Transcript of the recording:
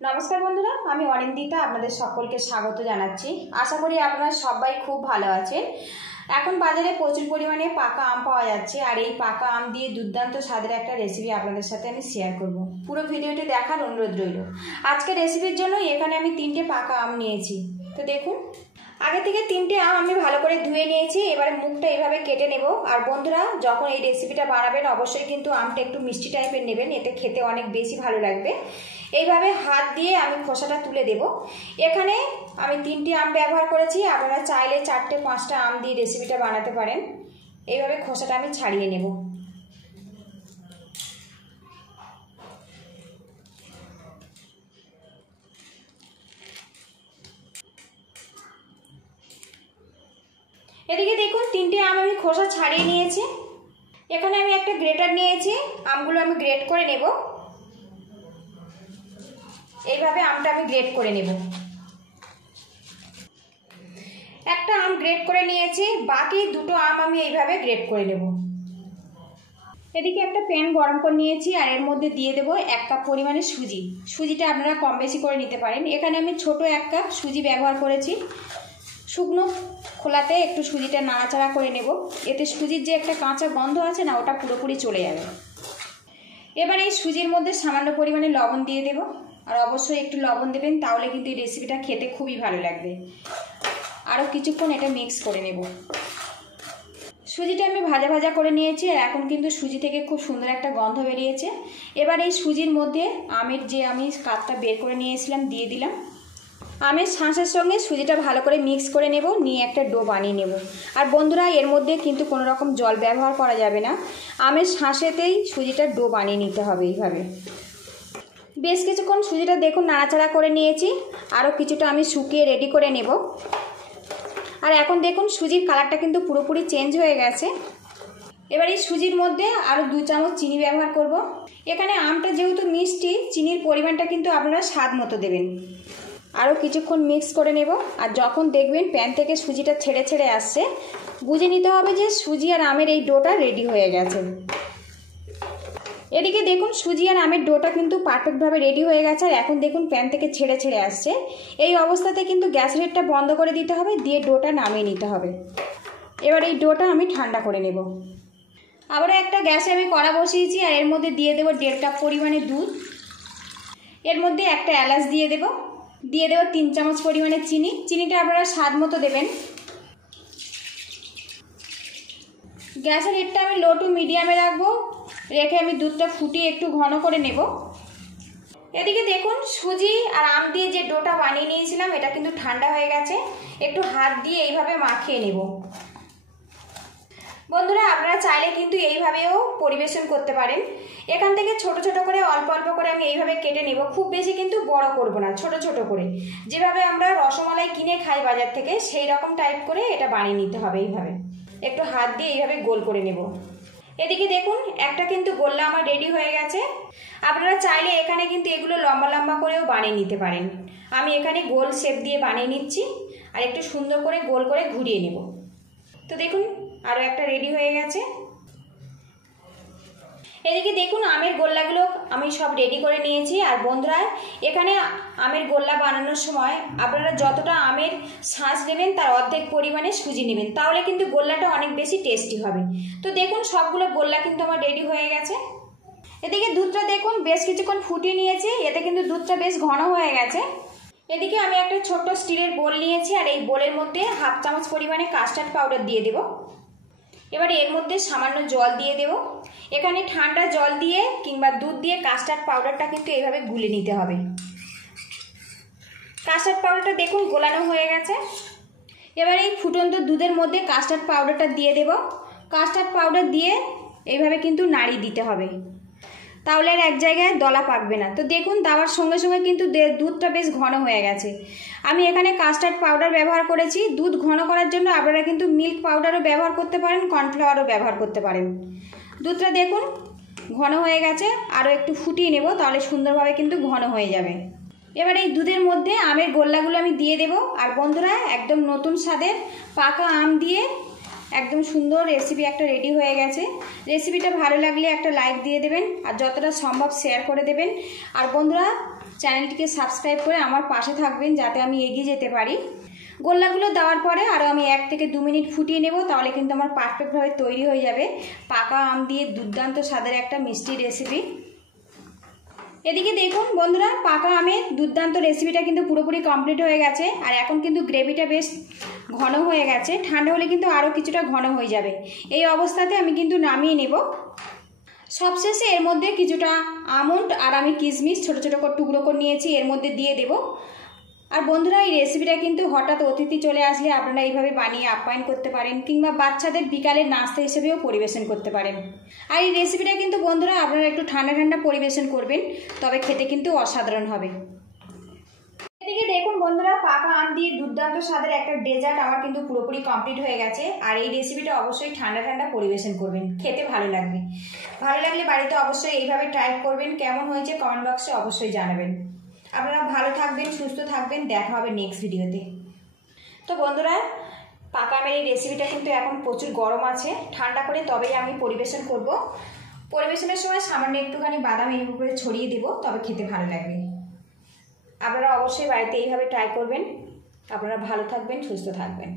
नमस्कार बंधुरा आमी अनिंदिता आपनादेर सकलके स्वागत जानाच्छि। आशा करी आपनारा सबाई खूब भालो आछेन। এখন বাজারে প্রচুর পরিমাণে পাকা আম পাওয়া যাচ্ছে আর এই পাকা আম দিয়ে দুর্দান্ত স্বাদের একটা রেসিপি আপনাদের সাথে আমি শেয়ার করব। পুরো ভিডিওটি দেখার অনুরোধ রইল। আজকে রেসিপির জন্য এখানে আমি 3টে পাকা আম নিয়েছি। তো দেখুন আগে থেকে 3টে আম আমি ভালো করে ধুয়ে নিয়েছি। এবারে মুখটা এইভাবে কেটে নেব। আর বন্ধুরা যখন এই রেসিপিটা বানাবেন অবশ্যই কিন্তু আমটা একটু মিষ্টি টাইপের নেবেন, এতে খেতে অনেক বেশি ভালো লাগবে। এইভাবে হাত দিয়ে আমি খোসাটা তুলে দেব। এখানে আমি 3টে আম ব্যবহার করেছি, আপনারা চাইলে 4টে 5টা আম দিয়ে রেসিপিটা বানাতে পারেন। এইভাবে খোসাটা আমি ছাড়িয়ে নেব। এদিকে দেখুন 3টে আম আমি খোসা ছাড়িয়ে নিয়েছি। এখানে আমি একটা গ্রেটার নিয়েছি, আমগুলো আমি গ্রেট করে নেব। এইভাবে আমটা আমি গ্রেট করে নেব। একটা আম গ্রেট করে নিয়েছি, বাকি দুটো আম আমি এইভাবে গ্রেট করে নেব। এদিকে একটা প্যান গরম করে নিয়েছি আর এর মধ্যে দিয়ে দেব 1 কাপ পরিমাণে সুজি। সুজিটা আপনারা কম বেশি করে নিতে পারেন। এখানে আমি ছোট 1 কাপ সুজি ব্যবহার করেছি। শুকনো খোলাতে একটু সুজিটা নাড়াচাড়া করে নেব, এতে সুজির যে একটা কাঁচা গন্ধ আছে না ওটা পুরোপুরি চলে যাবে। এবার এই সুজির মধ্যে সামান্য পরিমাণে লবণ দিয়ে দেব। আর অবশ্যই একটু লবণ দেবেন, তাহলে কিন্তু এই রেসিপিটা খেতে খুবই ভালো লাগবে। আরও কিছুক্ষণ এটা মিক্স করে নেব। সুজিটা আমি ভাজা ভাজা করে নিয়েছি আর এখন কিন্তু সুজি থেকে খুব সুন্দর একটা গন্ধ বেরিয়েছে। এবার এই সুজির মধ্যে আমের যে আমি কাপটা বের করে নিয়েছিলাম দিয়ে দিলাম। আমের শাঁসের সঙ্গে সুজিটা ভালো করে মিক্স করে নেব, নিয়ে একটা ডো বানিয়ে নেব। আর বন্ধুরা এর মধ্যে কিন্তু কোনো রকম জল ব্যবহার করা যাবে না, আমের শাঁসেতেই সুজিটার ডো বানিয়ে নিতে হবে। এইভাবে বেশ কিছুক্ষণ সুজিটা দেখুন নাড়াচাড়া করে নিয়েছি, আরও কিছুটা আমি শুকিয়ে রেডি করে নেব। আর এখন দেখুন সুজির কালারটা কিন্তু পুরোপুরি চেঞ্জ হয়ে গেছে। এবার এই সুজির মধ্যে আরও 2 চামচ চিনি ব্যবহার করব। এখানে আমটা যেহেতু মিষ্টি, চিনির পরিমাণটা কিন্তু আপনারা স্বাদ মতো দেবেন। আরও কিছুক্ষণ মিক্স করে নেব। আর যখন দেখবেন প্যান থেকে সুজিটা ছেড়ে ছেড়ে আসছে, বুঝে নিতে হবে যে সুজি আর আমের এই ডোটা রেডি হয়ে গেছে। এদিকে দেখুন সুজি আর আমের ডোটা কিন্তু পারফেক্টভাবে রেডি হয়ে গেছে। আর এখন দেখুন প্যান থেকে ছেড়ে ছেড়ে আসছে। এই অবস্থাতে কিন্তু গ্যাসের হিটটা বন্ধ করে দিতে হবে, দিয়ে ডোটা নামিয়ে নিতে হবে। এবার এই ডোটা আমি ঠান্ডা করে নেব। আবারও একটা গ্যাসে আমি কড়া বসিয়েছি আর এর মধ্যে দিয়ে দেবো 1.5 কাপ পরিমাণে দুধ। এর মধ্যে একটা এলাচ দিয়ে দেব, 3 চামচ পরিমাণে চিনি। চিনিটা আপনারা স্বাদ মতো দেবেন। গ্যাসের হিটটা আমি লো টু মিডিয়ামে রাখবো, রেখে আমি দুধটা ফুটিয়ে একটু ঘন করে নেব। এদিকে দেখুন সুজি আর আম দিয়ে যে ডোটা বানিয়ে নিয়েছিলাম এটা কিন্তু ঠান্ডা হয়ে গেছে। একটু হাত দিয়ে এইভাবে মাখিয়ে নেব। বন্ধুরা আপনারা চাইলে কিন্তু এইভাবেও পরিবেশন করতে পারেন। এখান থেকে ছোট ছোট করে অল্প অল্প করে আমি এইভাবে কেটে নেব। খুব বেশি কিন্তু বড় করব না, ছোট ছোট করে, যেভাবে আমরা রসমালাই কিনে খাই বাজার থেকে সেই রকম টাইপ করে এটা বানিয়ে নিতে হবে। এইভাবে একটু হাত দিয়ে এইভাবে গোল করে নেব। এদিকে দেখুন একটা কিন্তু গোল্লা আমার রেডি হয়ে গেছে। আপনারা চাইলে এখানে কিন্তু এগুলো লম্বা লম্বা করেও বানিয়ে নিতে পারেন। আমি এখানে গোল শেপ দিয়ে বানিয়ে নিচ্ছি আর একটু সুন্দর করে গোল করে ঘুরিয়ে নেব। তো দেখুন আরও একটা রেডি হয়ে গেছে। এদিকে দেখুন আমের গোল্লাগুলো আমি সব রেডি করে নিয়েছি। আর বন্ধুরা এখানে আমের গোল্লা বানানোর সময় আপনারা যতটা আমের শাঁস নেবেন তার অর্ধেক পরিমাণে সুজি নেবেন, তাহলে কিন্তু গোল্লাটা অনেক বেশি টেস্টি হবে। তো দেখুন সবগুলো গোল্লা কিন্তু আমার রেডি হয়ে গেছে। এদিকে দুধটা দেখুন বেশ কিছুক্ষণ ফুটিয়ে নিয়েছি, এতে কিন্তু দুধটা বেশ ঘন হয়ে গেছে। এদিকে আমি একটা ছোট্ট স্টিলের বোল নিয়েছি আর এই বোলের মধ্যে 1/2 চামচ পরিমাণে কাস্টার্ড পাউডার দিয়ে দেব। এবারে এর মধ্যে সামান্য জল দিয়ে দেব। এখানে ঠান্ডা জল দিয়ে কিংবা দুধ দিয়ে কাস্টার্ড পাউডারটা কিন্তু এইভাবে গুলে নিতে হবে। কাস্টার্ড পাউডারটা দেখুন গোলানো হয়ে গেছে। এবার এই ফুটন্ত দুধের মধ্যে কাস্টার্ড পাউডারটা দিয়ে দেব। কাস্টার্ড পাউডার দিয়ে এইভাবে কিন্তু নাড়িয়ে দিতে হবে, তাহলে আর এক জায়গায় দলা পাকবে না। তো দেখুন দেওয়ার সঙ্গে সঙ্গে কিন্তু দুধটা বেশ ঘন হয়ে গেছে। আমি এখানে কাস্টার্ড পাউডার ব্যবহার করেছি। দুধ ঘন করার জন্য আপনারা কিন্তু মিল্ক পাউডারও ব্যবহার করতে পারেন, কর্নফ্লাওয়ারও ব্যবহার করতে পারেন। দুধটা দেখুন ঘন হয়ে গেছে, আরও একটু ফুটিয়ে নেব, তাহলে সুন্দরভাবে কিন্তু ঘন হয়ে যাবে। এবার এই দুধের মধ্যে আমের গোল্লাগুলো আমি দিয়ে দেব। আর বন্ধুরা একদম নতুন স্বাদের পাকা আম দিয়ে একদম সুন্দর রেসিপি একটা রেডি হয়ে গেছে। রেসিপিটা ভালো লাগলে একটা লাইক দিয়ে দেবেন আর যতটা সম্ভব শেয়ার করে দেবেন। আর বন্ধুরা চ্যানেলটিকে সাবস্ক্রাইব করে আমার পাশে থাকবেন যাতে আমি এগিয়ে যেতে পারি। গোল্লাগুলো দেওয়ার পরে আরও আমি 1 থেকে 2 মিনিট ফুটিয়ে নেব, তাহলে কিন্তু আমার পারফেক্টভাবে তৈরি হয়ে যাবে পাকা আম দিয়ে দুর্দান্ত স্বাদের একটা মিষ্টি রেসিপি। এদিকে দেখুন বন্ধুরা, পাকা আমের দুর্দান্ত রেসিপিটা কিন্তু পুরোপুরি কমপ্লিট হয়ে গেছে। আর এখন কিন্তু গ্রেভিটা বেশ ঘন হয়ে গেছে, ঠান্ডা হলে কিন্তু আরও কিছুটা ঘন হয়ে যাবে। এই অবস্থাতে আমি কিন্তু নামিয়ে নেব। সবশেষে এর মধ্যে কিছুটা আমন্ড আর আমি কিশমিশ ছোটো ছোটো করে টুকরো করে নিয়েছি, এর মধ্যে দিয়ে দেব। আর বন্ধুরা, এই রেসিপিটা কিন্তু হঠাৎ অতিথি চলে আসলে আপনারা এইভাবে বানিয়ে আপ্যায়ন করতে পারেন, কিংবা বাচ্চাদের বিকালের নাস্তা হিসেবেও পরিবেশন করতে পারেন। আর এই রেসিপিটা কিন্তু বন্ধুরা আপনারা একটু ঠান্ডা ঠান্ডা পরিবেশন করবেন, তবে খেতে কিন্তু অসাধারণ হবে। এদিকে দেখুন বন্ধুরা, পাকা আম দিয়ে দুর্দান্ত স্বাদের একটা ডেজার্ট আমার কিন্তু পুরোপুরি কমপ্লিট হয়ে গেছে। আর এই রেসিপিটা অবশ্যই ঠান্ডা ঠান্ডা পরিবেশন করবেন, খেতে ভালো লাগবে। ভালো লাগলে বাড়িতে অবশ্যই এইভাবে ট্রাই করবেন। কেমন হয়েছে কমেন্ট বক্সে অবশ্যই জানাবেন। আপনারা ভালো থাকবেন, সুস্থ থাকবেন, দেখা হবে নেক্সট ভিডিওতে। তো বন্ধুরা, পাকা আমের এই রেসিপিটা কিন্তু এখন প্রচুর গরম আছে, ঠান্ডা করে তবেই আমি পরিবেশন করব। পরিবেশনের সময় সামান্য একটুখানি বাদাম এর উপরে ছড়িয়ে দেব, তবে খেতে ভালো লাগবে। আপনারা অবশ্যই বাড়িতে এইভাবে ট্রাই করবেন। আপনারা ভালো থাকবেন, সুস্থ থাকবেন।